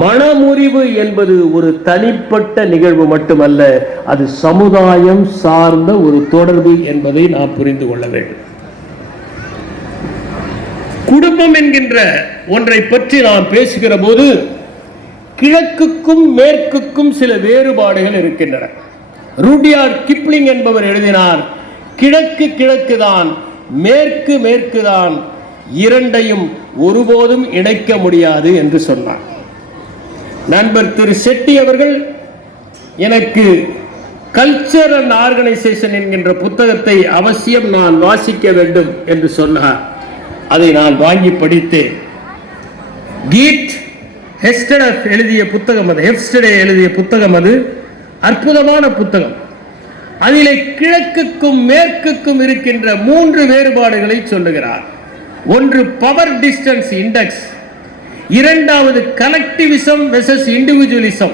மனமுறிவு என்பது ஒரு தனிப்பட்ட நிகழ்வு மட்டுமல்ல அது சமுதாயம் சார்ந்த ஒரு தொடர்பு என்பதை நாம் புரிந்து கொள்ள வேண்டும். குடும்பம் என்கின்ற ஒன்றை பற்றி நாம் பேசுகிற போது கிழக்குக்கும் மேற்குக்கும் சில வேறுபாடுகள் இருக்கின்றன. ரூடியார் கிப்ளிங் என்பவர் எழுதினார் கிழக்கு கிழக்குதான் மேற்கு மேற்குதான் இரண்டையும் ஒருபோதும் இணைக்க முடியாது என்று சொன்னார். நண்பர் திரு செட்டி அவர்கள் எனக்கு கல்ச்சர் அண்ட் ஆர்கனைசேஷன் என்கின்ற புத்தகத்தை அவசியம் நான் வாசிக்க வேண்டும் என்று சொன்னார். அதை நான் வாங்கி படித்தேன். கீட் ஹெஸ்டடப் எழுதிய புத்தகம் அது. ஹெப்ஸ்டடே எழுதிய புத்தகம் அது. அற்புதமான புத்தகம். அதிலே கிழக்குக்கும் மேற்குக்கும் இருக்கின்ற மூன்று வேறுபாடுகளை சொல்லுகிறார். ஒன்று பவர் டிஸ்டன்ஸ் இண்டெக்ஸ் இரண்டாவது கலெக்டிவிசம் வெர்சஸ் இண்டிவிஜுவலிசம்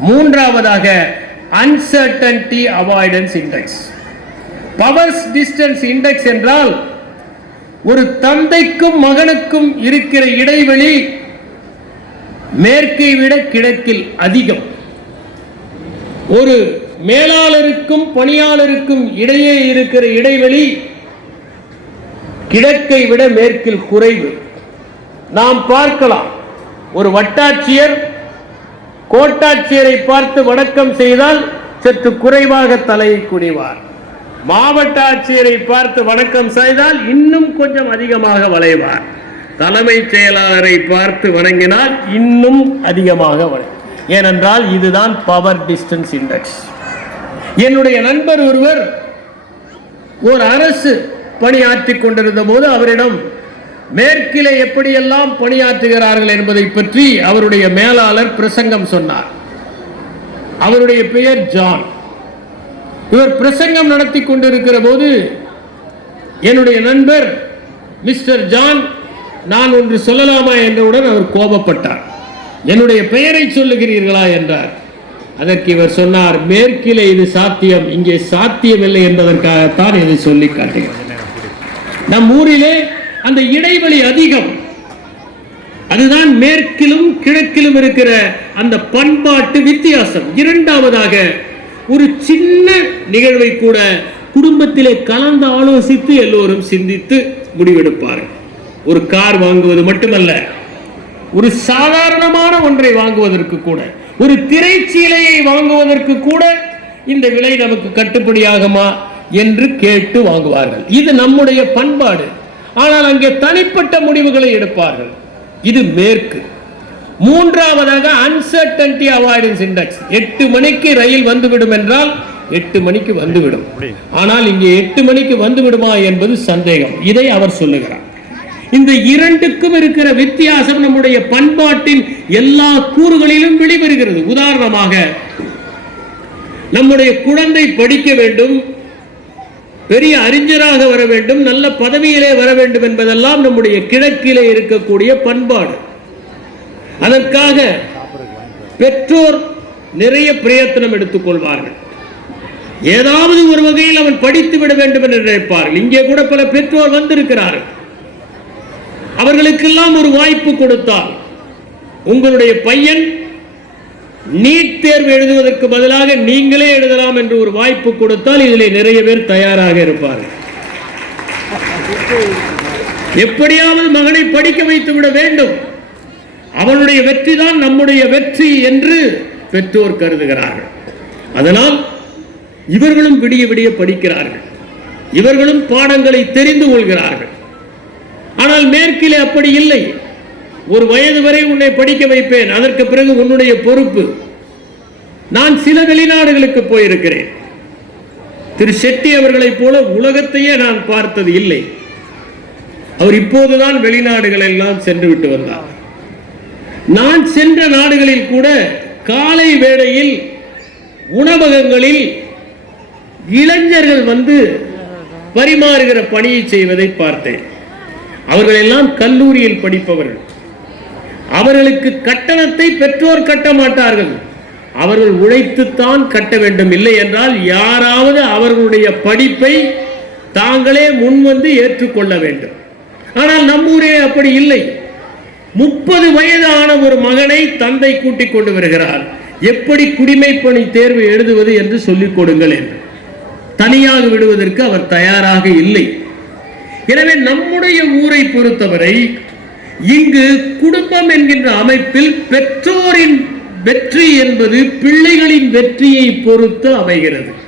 மூன்றாவதாக uncertainty avoidance index powers distance index என்றால் ஒரு தந்தைக்கும் மகனுக்கும் இருக்கிற இடைவெளி மேற்கை விட கிழக்கில் அதிகம். ஒரு மேலாளருக்கும் பணியாளருக்கும் இடையே இருக்கிற இடைவெளி கிழக்கை விட மேற்கில் குறைவு. நாம் பார்க்கலாம். ஒரு வட்டாட்சியர் கோட்டாட்சியரை பார்த்து வணக்கம் செய்தால் சற்று குறைவாக தலையை குனிவார். மாவட்ட ஆட்சியரை பார்த்து வணக்கம் செய்தால் இன்னும் கொஞ்சம் அதிகமாக வளைவார். தலைமைச் செயலாளரை பார்த்து வணங்கினால் இன்னும் அதிகமாக வளை ஏனென்றால் இதுதான் பவர் டிஸ்டன்ஸ் இண்டெக்ஸ் என்னுடைய நண்பர் ஒருவர் ஒரு அரசு பணியாற்றி கொண்டிருந்த போது அவரிடம் மேற்கிலே எப்படியெல்லாம் பணியாற்றுகிறார்கள் என்பதை பற்றி அவருடைய மேலாளர் பிரசங்கம் சொன்னார். அவருடைய பெயர் ஜான். இவர் பிரசங்கம் நடத்தி கொண்டிருக்கிற போது என்னுடைய நண்பர் மிஸ்டர் ஜான் நான் ஒன்று சொல்லலாமா? என்றவுடன் அவர் கோபப்பட்டார். என்னுடைய பெயரை சொல்லுகிறீர்களா? என்றார். அதற்கு இவர் சொன்னார் மேற்கிலே இது சாத்தியம் இங்கே சாத்தியமில்லை என்பதற்காகத்தான் இதை சொல்லி காட்டுகிறேன். நம் ஊரிலே அந்த இடைவெளி அதிகம். அதுதான் மேற்கிலும் கிழக்கிலும் இருக்கிற அந்த பண்பாட்டு வித்தியாசம். இரண்டாவதாக ஒரு சின்ன நிகழ்வை கூட குடும்பத்திலே கலந்து ஆலோசித்து எல்லோரும் சிந்தித்து முடிவெடுப்பார்கள் ஒரு கார் வாங்குவது மட்டுமல்ல ஒரு சாதாரணமான ஒன்றை வாங்குவதற்கு கூட ஒரு திரைச்சீலையை வாங்குவதற்கு கூட இந்த விலை நமக்கு கட்டுப்படியாகுமா என்று கேட்டு வாங்குவார்கள். இது நம்முடைய பண்பாடு. ஆனால் அங்கே தனிப்பட்ட முடிவுகளை எடுப்பார்கள். இது மேற்கு. மூன்றாவதாக அன்சர்டன்டி அவாய்டன்ஸ் இண்டெக்ஸ் எட்டு மணிக்கு ரயில் வந்துவிடும் என்றால் எட்டு மணிக்கு வந்துவிடும். ஆனால் இங்கே எட்டு மணிக்கு வந்துவிடுமா என்பது சந்தேகம். இதை அவர் சொல்லுகிறார். இந்த இரண்டுக்கும் இருக்கிற வித்தியாசம் நம்முடைய பண்பாட்டின் எல்லா கூறுகளிலும் வெளிவருகிறது. உதாரணமாக நம்முடைய குழந்தை படிக்க வேண்டும். பெரிய அறிஞராக வர வேண்டும் நல்ல பதவியிலே வர வேண்டும் என்பதெல்லாம் நம்முடைய கிழக்கிலே இருக்கக்கூடிய பண்பாடு. அதற்காக பெற்றோர் நிறைய பிரயத்தனம் எடுத்துக்கொள்வார்கள் ஏதாவது ஒரு வகையில் அவன் படித்து விட வேண்டும் என்று நினைப்பார்கள். இங்கே கூட பல பெற்றோர் வந்திருக்கிறார்கள். அவர்களுக்கெல்லாம் ஒரு வாய்ப்பு கொடுத்தால் உங்களுடைய பையன் நீட் தேர்வு எழுதுவதற்கு பதிலாக நீங்களே எழுதலாம் என்று ஒரு வாய்ப்பு கொடுத்தால் இதில் நிறைய பேர் தயாராக இருப்பார்கள். எப்படியாவது மகனை படிக்க வைத்து விட வேண்டும். அவனுடைய வெற்றி தான் நம்முடைய வெற்றி என்று பெற்றோர் கருதுகிறார்கள். அதனால் இவர்களும் விடிய விடிய படிக்கிறார்கள். இவர்களும் பாடங்களை தெரிந்து கொள்கிறார்கள். ஆனால் மேற்கிலே அப்படி இல்லை. ஒரு வயது வரை உன்னை படிக்க வைப்பேன். அதற்கு பிறகு உன்னுடைய பொறுப்பு. நான் சில வெளிநாடுகளுக்கு போயிருக்கிறேன். திரு செட்டி அவர்களைப் போல உலகத்தையே நான் பார்த்தது இல்லை. அவர் இப்போதுதான் வெளிநாடுகள் எல்லாம் சென்று விட்டு வந்தார். நான் சென்ற நாடுகளில் கூட காலை வேளையில் உணவகங்களில் இளைஞர்கள் வந்து பரிமாறுகிற பணியை செய்வதை பார்த்தேன். அவர்கள் எல்லாம் கல்லூரியில் படிப்பவர்கள். அவர்களுக்கு கட்டணத்தை பெற்றோர் கட்ட மாட்டார்கள். அவர்கள் உழைத்துத்தான் கட்ட வேண்டும். இல்லை என்றால் யாராவது அவர்களுடைய படிப்பை தாங்களே முன்வந்து ஏற்றுக்கொள்ள வேண்டும். ஆனால் நம்மூரே அப்படி இல்லை. முப்பது வயதான ஒரு மகனை தந்தை கூட்டிக் கொண்டு வருகிறார். எப்படி குடிமைப்பணி தேர்வு எழுதுவது என்று சொல்லிக் கொடுங்கள் என்று. தனியாக விடுவதற்கு அவர் தயாராக இல்லை. எனவே நம்முடைய ஊரை பொறுத்தவரை இங்கு குடும்பம் என்கின்ற அமைப்பில் பெற்றோரின் வெற்றி என்பது பிள்ளைகளின் வெற்றியை பொறுத்து அமைகிறது.